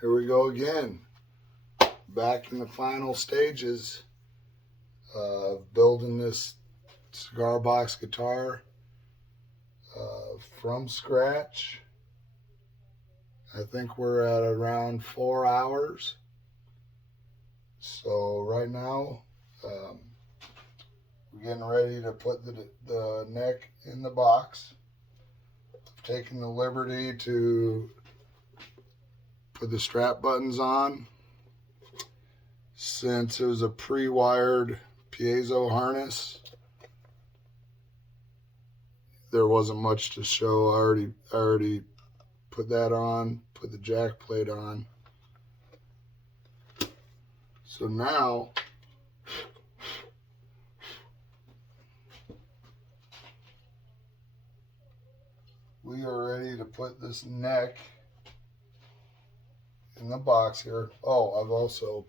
Here we go again. Back in the final stages of building this cigar box guitar from scratch. I think we're at around 4 hours. So right now, we're getting ready to put the neck in the box. I've taken the liberty to put the strap buttons on. Since it was a pre-wired piezo harness, there wasn't much to show. I already put that on, put the jack plate on. So now we are ready to put this neck in the box here. Oh, I've also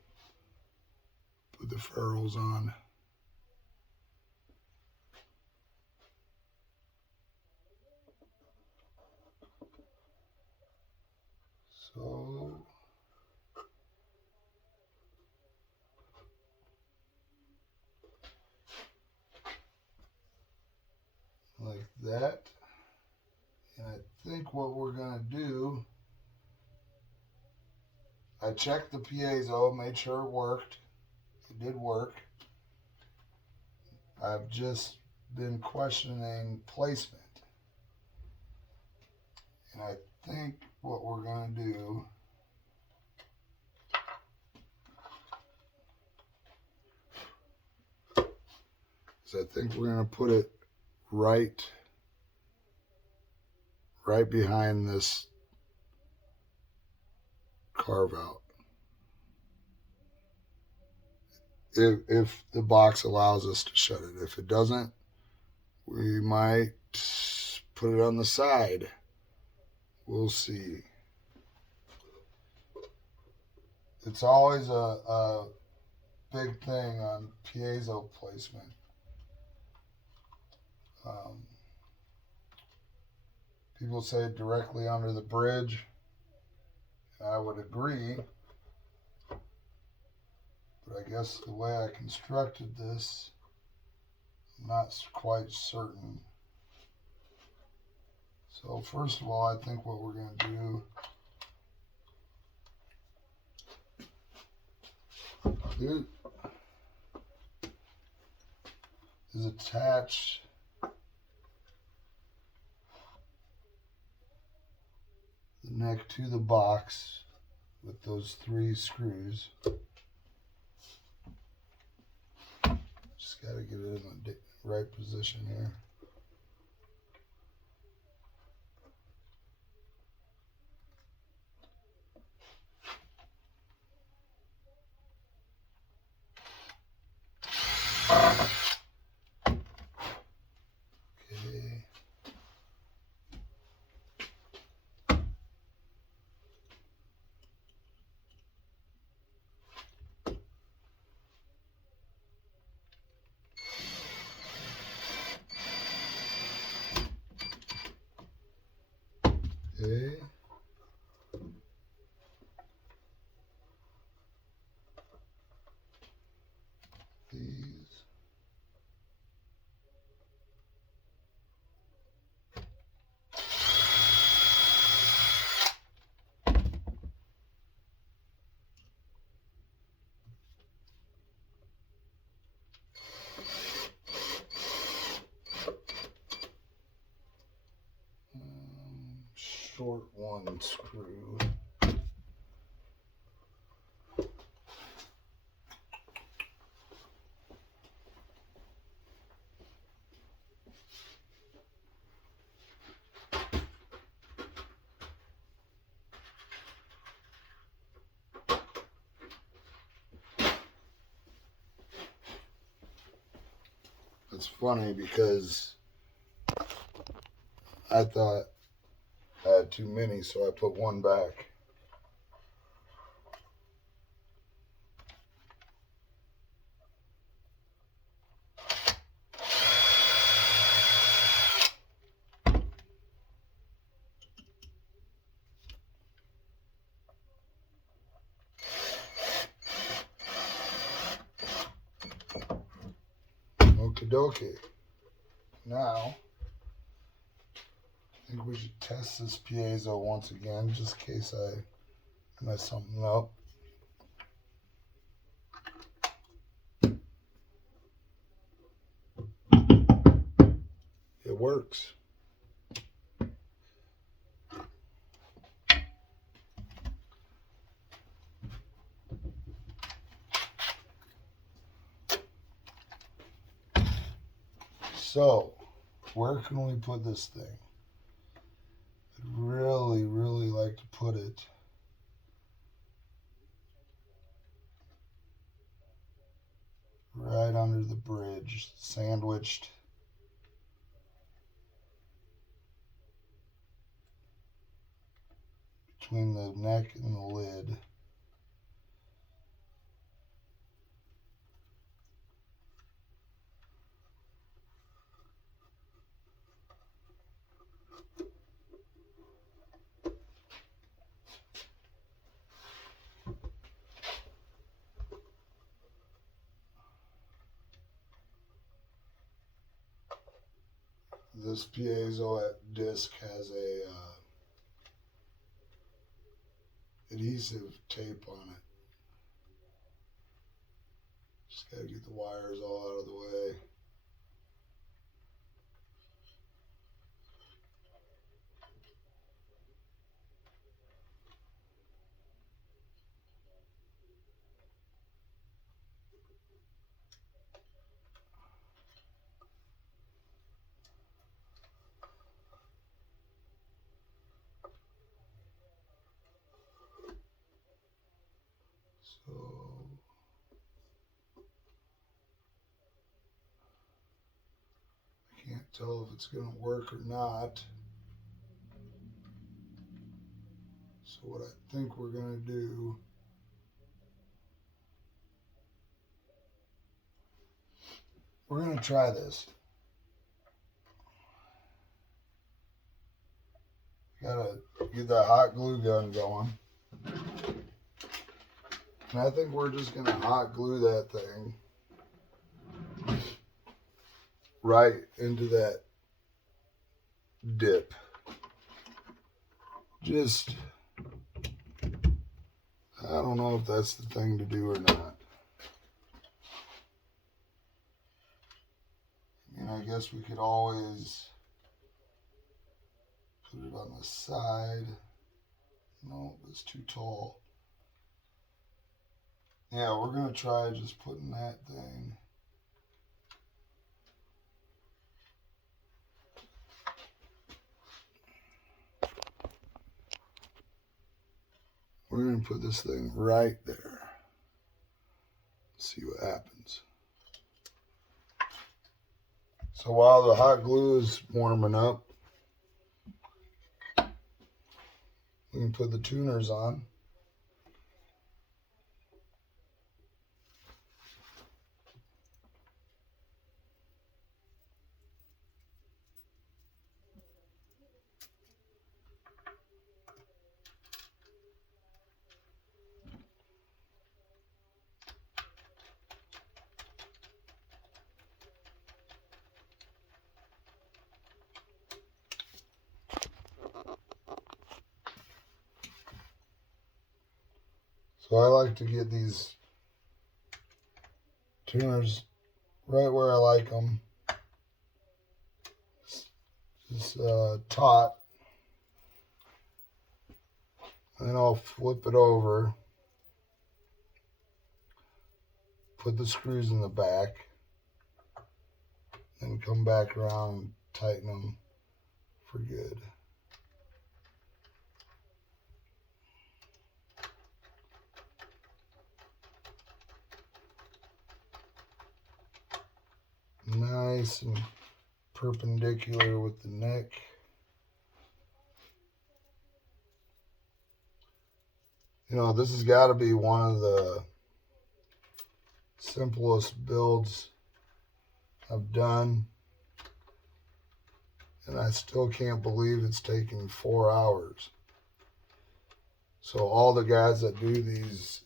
put the ferrules on. So like that. And I think what we're gonna do, I checked the piezo, made sure it worked. It did work. I've just been questioning placement. And I think what we're going to do is I think we're going to put it right behind this carve out. If the box allows us to shut it. If it doesn't, we might put it on the side. We'll see. It's always a big thing on piezo placement. People say directly under the bridge. I would agree. But I guess the way I constructed this, I'm not quite certain. So first of all, I think what we're going to do is attach the neck to the box with those 3 screws. Just got to get it in the right position here. Okay. These. Short 1 screw. It's funny because I thought I had too many, so I put 1 back. dokie. Now, I think we should test this piezo once again, just in case I mess something up. It works. So, where can we put this thing? I'd really, really like to put it right under the bridge, sandwiched between the neck and the lid. This piezo disc has a adhesive tape on it. Just gotta get the wires all out of the way. So I can't tell if it's gonna work or not. So what I think we're gonna do, we're gonna try this. Gotta get that hot glue gun going. And I think we're just gonna hot glue that thing right into that dip. Just, I don't know if that's the thing to do or not. I mean, I guess we could always put it on the side. No, it's too tall. Yeah, we're gonna try just putting that thing. We're gonna put this thing right there. See what happens. So while the hot glue is warming up, we can put the tuners on. So I like to get these tuners right where I like them. Just taut. And then I'll flip it over. Put the screws in the back. And come back around and tighten them for good. Nice and perpendicular with the neck. You know, this has got to be one of the simplest builds I've done. And I still can't believe it's taking 4 hours. So all the guys that do these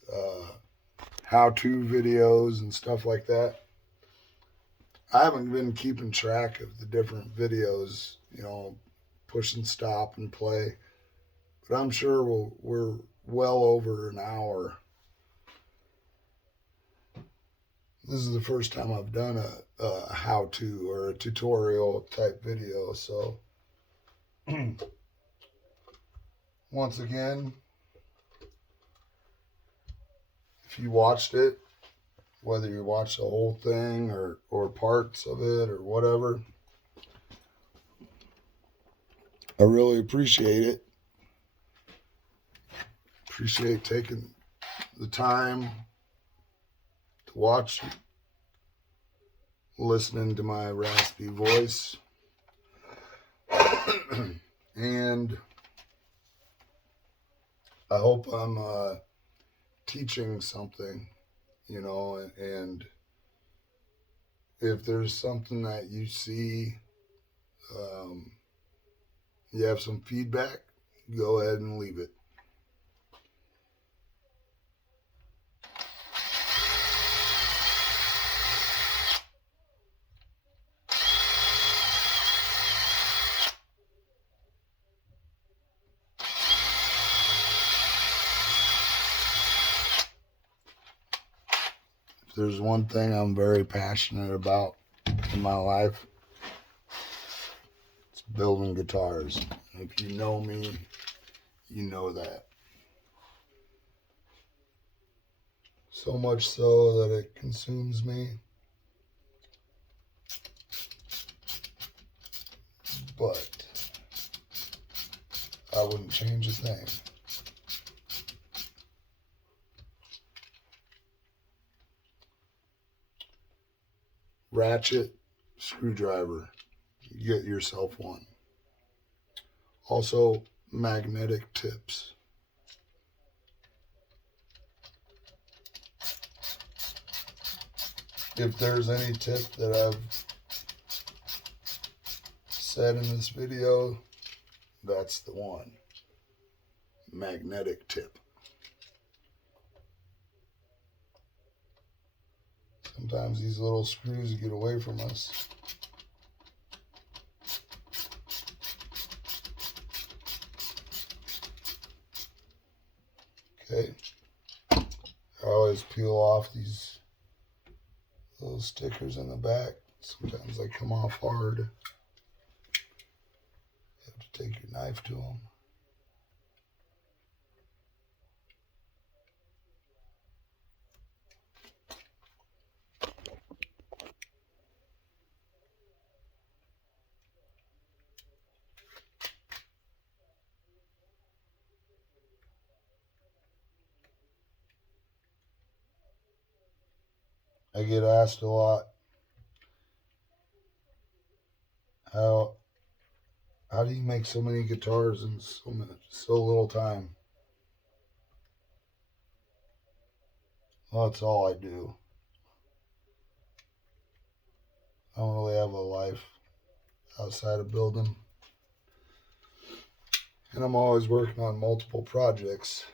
how-to videos and stuff like that, I haven't been keeping track of the different videos, push and stop and play, but I'm sure we're well over an hour. This is the first time I've done a how to or a tutorial type video. So, once again, if you watched it, whether you watched the whole thing or parts of it or whatever, I really appreciate it. Appreciate taking the time to watch, listening to my raspy voice. And I hope I'm teaching something, and if there's something that you see, um, you have some feedback, go ahead and leave it. If there's one thing I'm very passionate about in my life, it's building guitars. If you know me, you know that. So much so that it consumes me. But I wouldn't change a thing. Ratchet, screwdriver, get yourself one. Also, magnetic tips. If there's any tip that I've said in this video, that's the one. Magnetic tip. Sometimes these little screws get away from us. Okay. I always peel off these little stickers in the back. Sometimes they come off hard. You have to take your knife to them. I get asked a lot, how do you make so many guitars in so little time? Well, that's all I do. I don't really have a life outside of building. And I'm always working on multiple projects.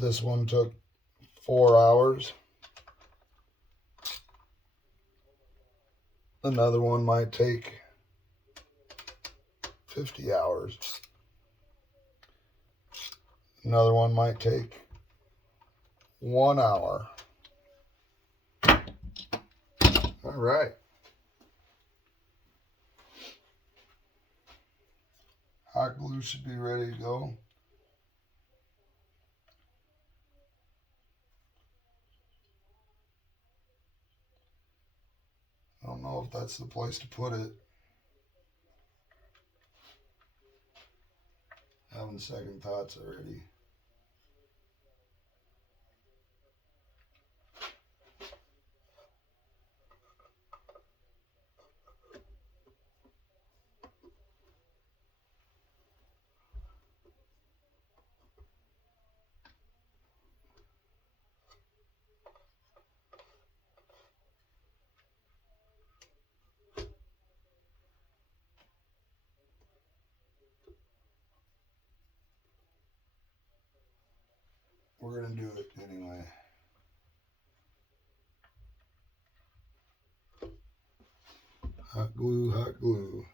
This one took 4 hours. Another one might take 50 hours. Another one might take 1 hour. All right. Hot glue should be ready to go. I don't know if that's the place to put it. Having second thoughts already. we're going to do it anyway. Hot glue, hot glue.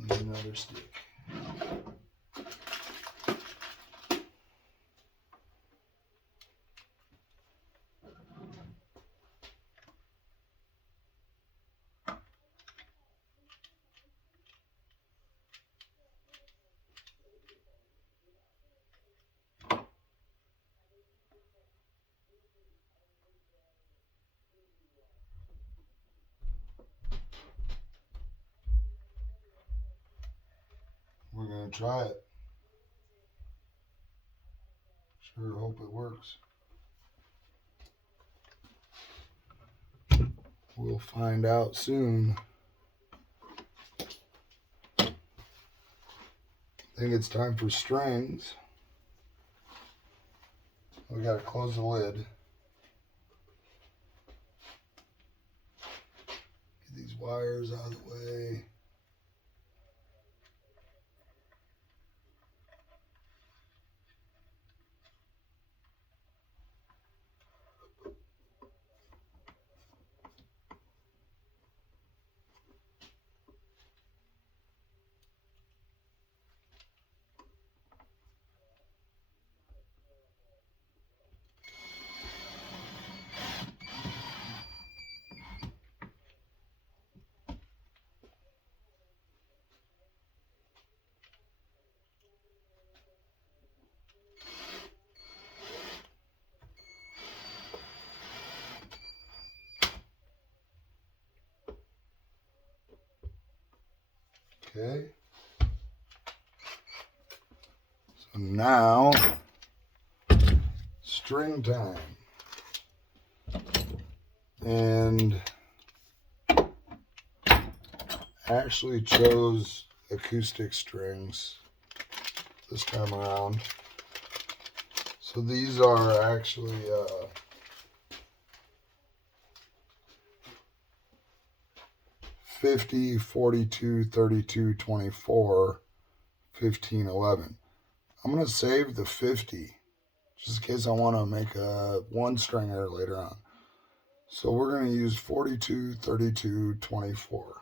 And another stick. We're going to try it. Sure hope it works. We'll find out soon. I think it's time for strings. We got to close the lid. Get these wires out of the way. Okay. So now, string time. And actually chose acoustic strings this time around. So these are actually 50, 42, 32, 24, 15, 11. I'm going to save the 50 just in case I want to make a one stringer later on. So we're going to use 42, 32, 24.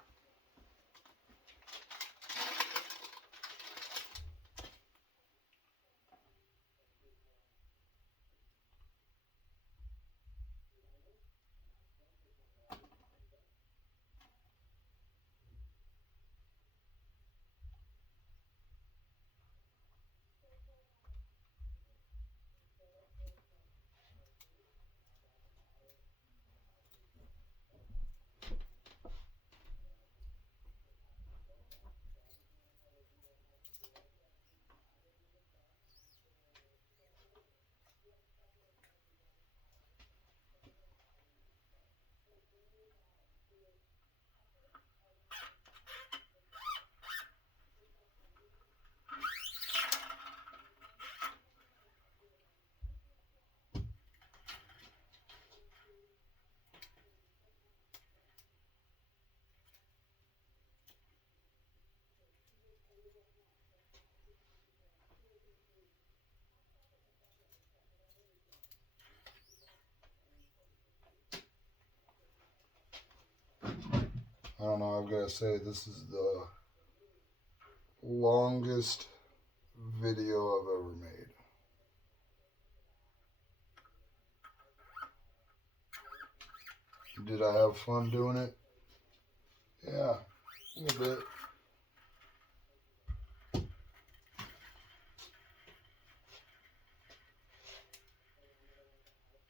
I don't know, I've got to say this is the longest video I've ever made. Did I have fun doing it? Yeah, a little bit.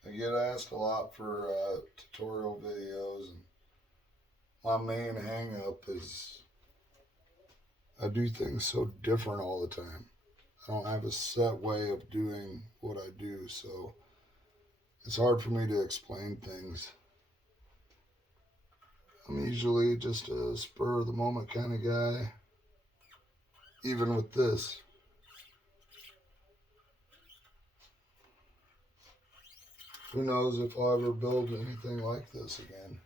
I get asked a lot for tutorial videos, and my main hang up is I do things so different all the time. I don't have a set way of doing what I do, so it's hard for me to explain things. I'm usually just a spur of the moment kind of guy, even with this. who knows if I'll ever build anything like this again.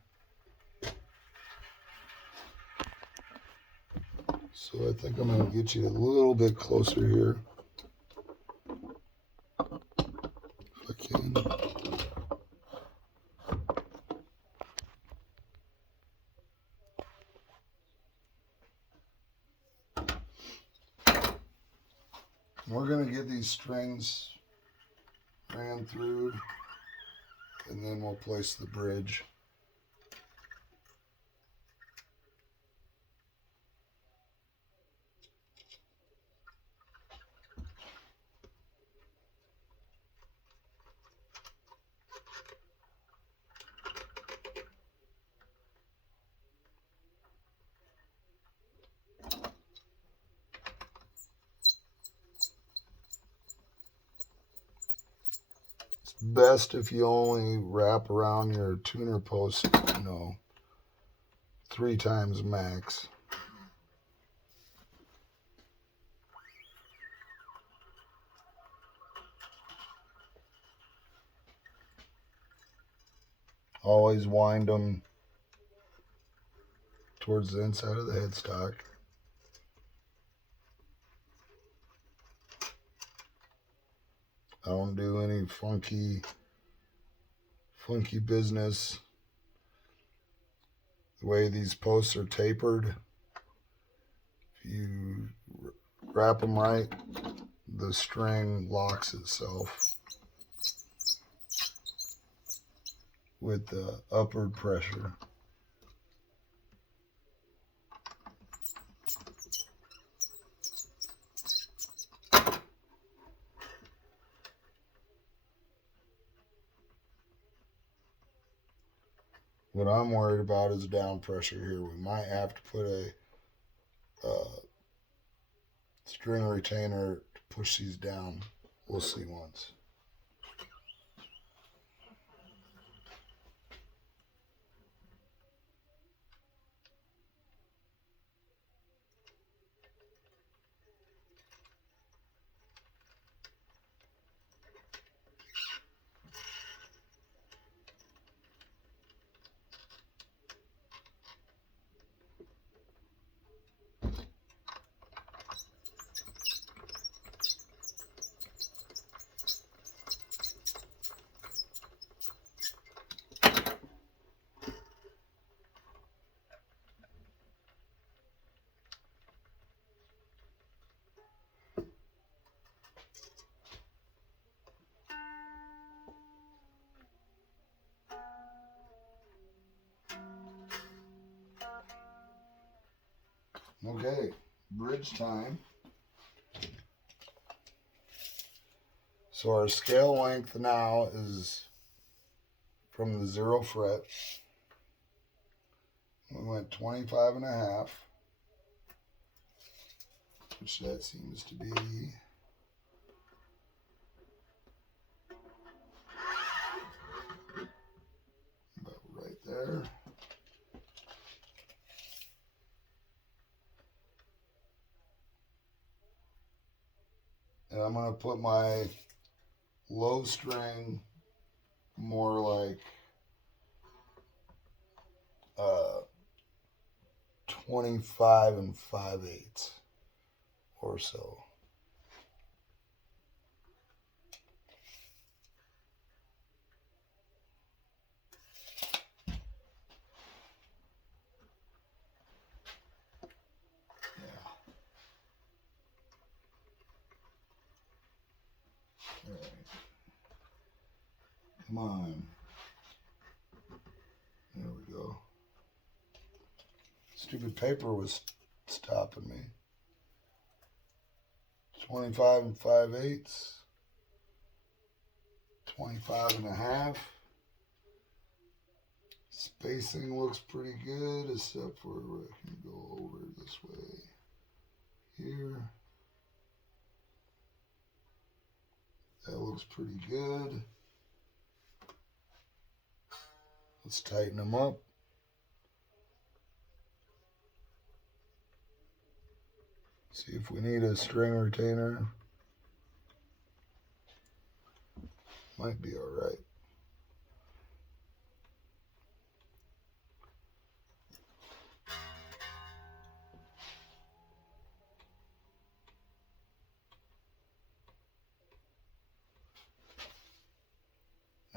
So I think I'm going to get you a little bit closer here, if I can. We're going to get these strings ran through, and then we'll place the bridge. Best if you only wrap around your tuner post, 3 times max. Always wind them towards the inside of the headstock. I don't do any funky business. The way these posts are tapered, if you wrap them right, the string locks itself with the upward pressure. What I'm worried about is down pressure here. We might have to put a string retainer to push these down. We'll see once. Okay, bridge time. So our scale length now is from the 0 fret. We went 25.5, which that seems to be about right there. And I'm going to put my low string more like 25 5/8 or so. Yeah. All right. Come on. There we go. Stupid paper was stopping me. 25 5/8. 25.5. Spacing looks pretty good, except for I can go over this way here. That looks pretty good. Let's tighten them up. See if we need a string retainer. Might be all right.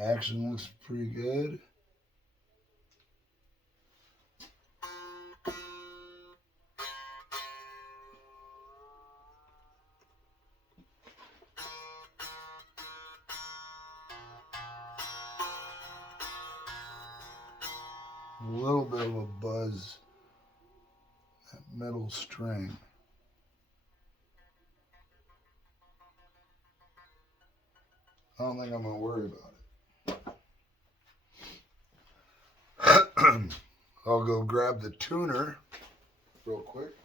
Action looks pretty good. A little bit of a buzz, that metal string. I don't think I'm going to worry about it. I'll go grab the tuner real quick.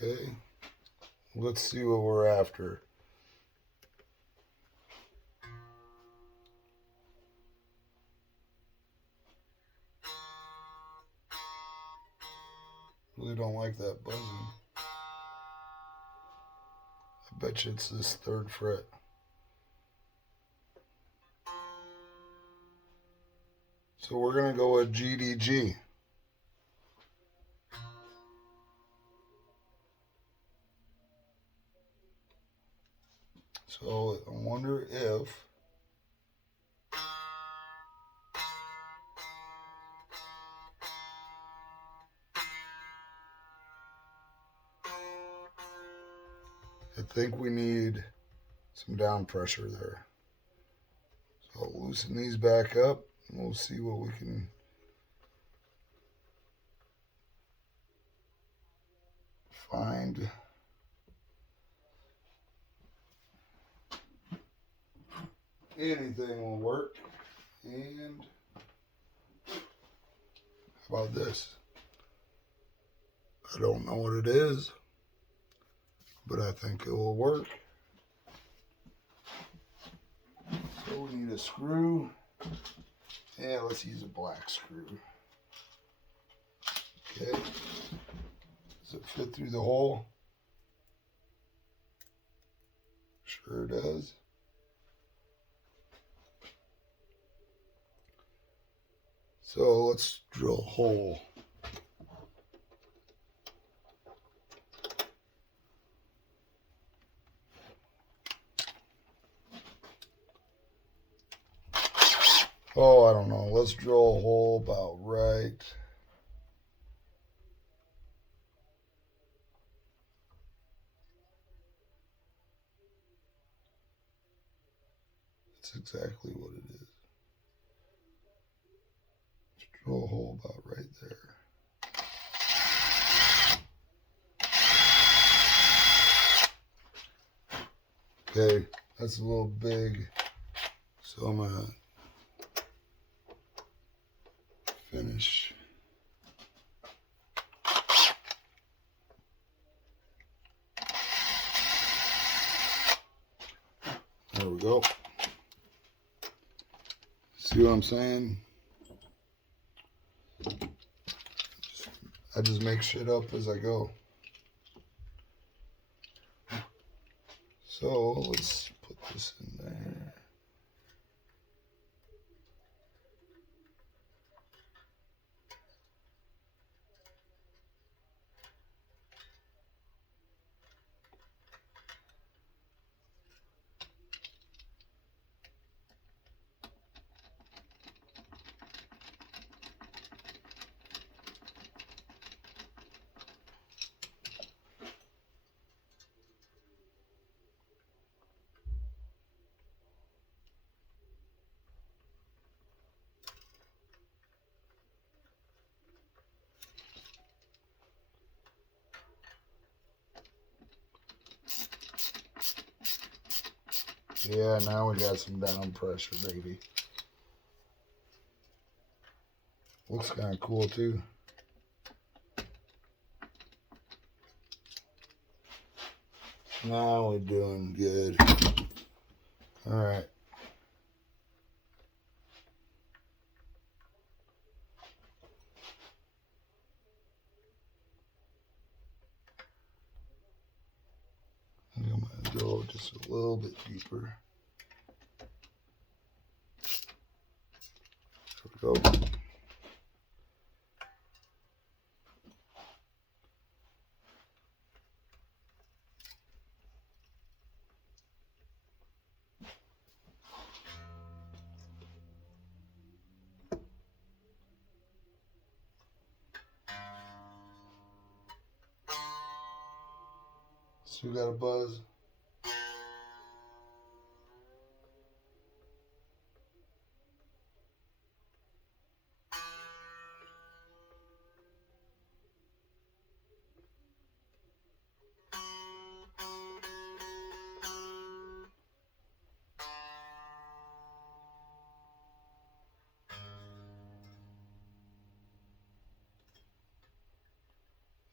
Okay, let's see what we're after. Really don't like that buzzing. I bet you it's this 3rd fret. So we're going to go with GDG. So I wonder if I think we need some down pressure there. So I'll loosen these back up and we'll see what we can find. Anything will work. And how about this? I don't know what it is, but I think it will work. So we need a screw. Yeah, let's use a black screw. Okay. Does it fit through the hole? Sure does. So let's drill a hole. Oh, I don't know. Let's drill a hole about right. That's exactly what it is. Let's drill a hole about right there. Okay, that's a little big. So I'm going to finish. There we go. See what I'm saying? I just make shit up as I go. So let's put this in there. Yeah, now we got some down pressure, baby. Looks kind of cool too. Now we're doing good. All right. I think I'm gonna go just a little bit deeper. Go. Still got a buzz.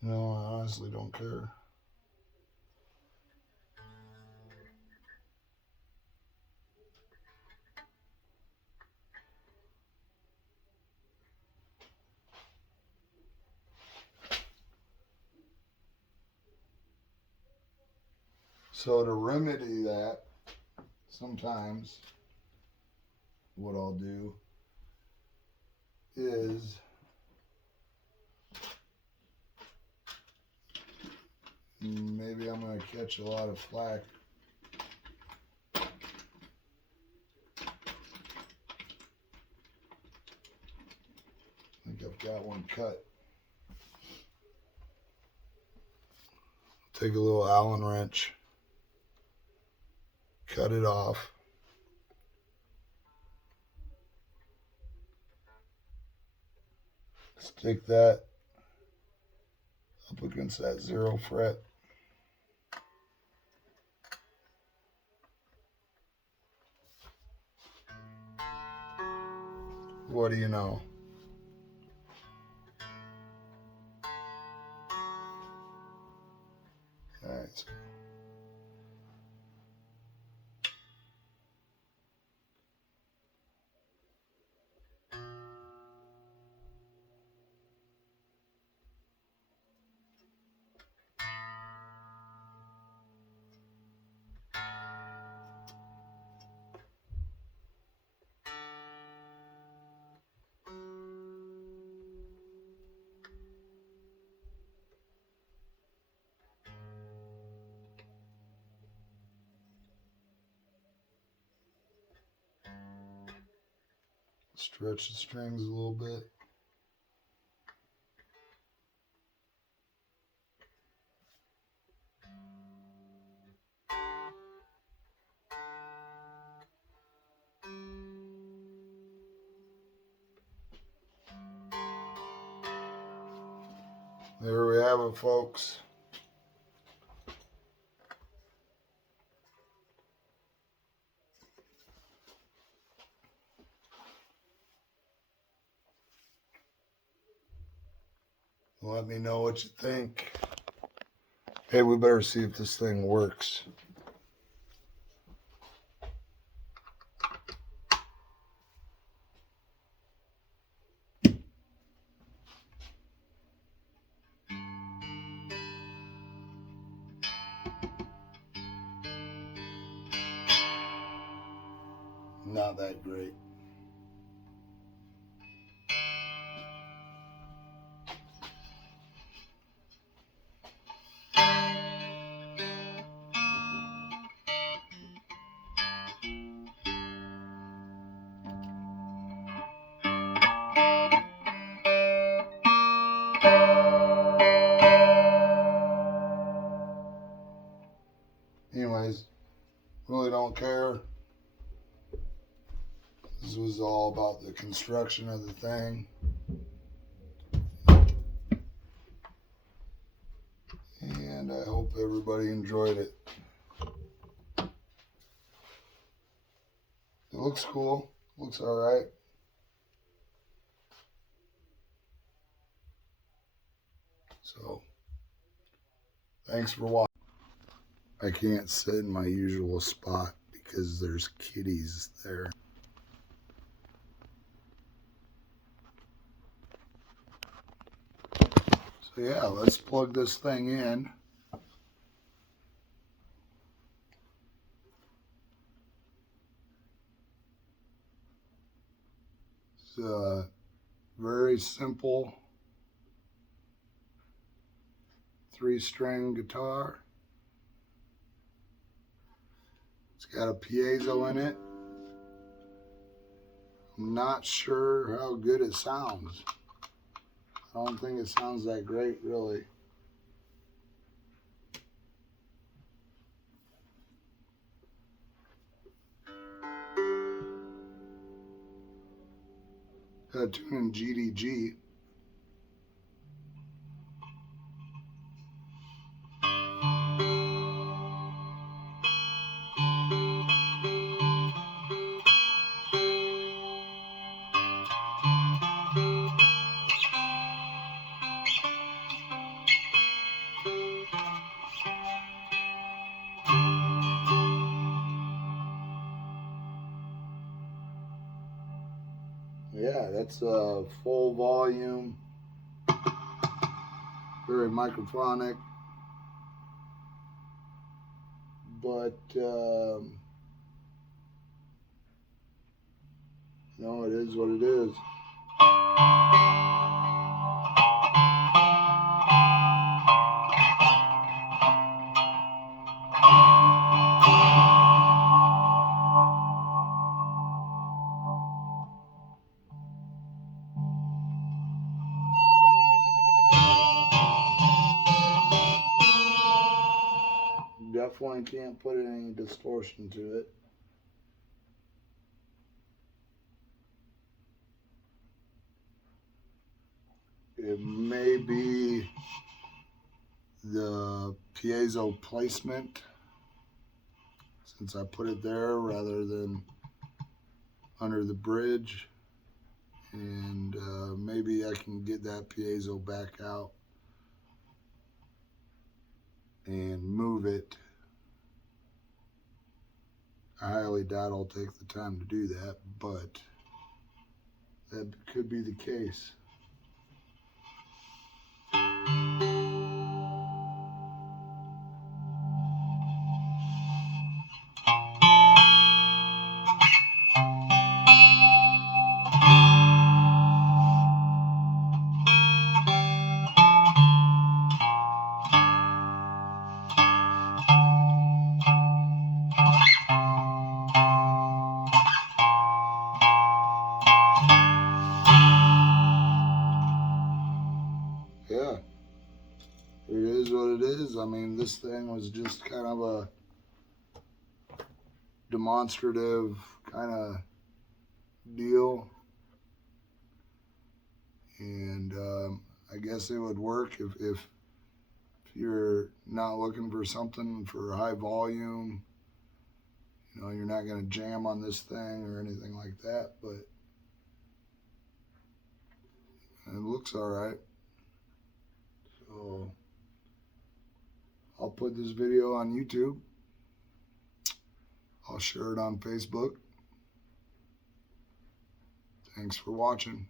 No, I honestly don't care. So to remedy that, sometimes what I'll do is maybe I'm going to catch a lot of flack. I think I've got one cut. Take a little Allen wrench, cut it off. Stick that up against that 0 fret. What do you know? All right. Stretch the strings a little bit. There we have it, folks. Let me know what you think. Hey, we better see if this thing works. Not that great. Anyways, really don't care. This was all about the construction of the thing. And I hope everybody enjoyed it. It looks cool. Looks alright. So, thanks for watching. I can't sit in my usual spot because there's kitties there. So yeah, let's plug this thing in. It's Very simple 3-string guitar. It's got a piezo in it. I'm not sure how good it sounds. I don't think it sounds that great, really. Got a tune in GDG. Yeah, that's a full volume, very microphonic, but no, it is what it is. Definitely can't put any distortion to it. It may be the piezo placement, since I put it there rather than under the bridge, and maybe I can get that piezo back out and move it. I highly doubt I'll take the time to do that, but that could be the case. Yeah, it is what it is. I mean, this thing was just kind of a demonstrative kind of deal, and I guess it would work if you're not looking for something for high volume. You know, you're not going to jam on this thing or anything like that, but it looks all right. So I'll put this video on YouTube. I'll share it on Facebook. Thanks for watching.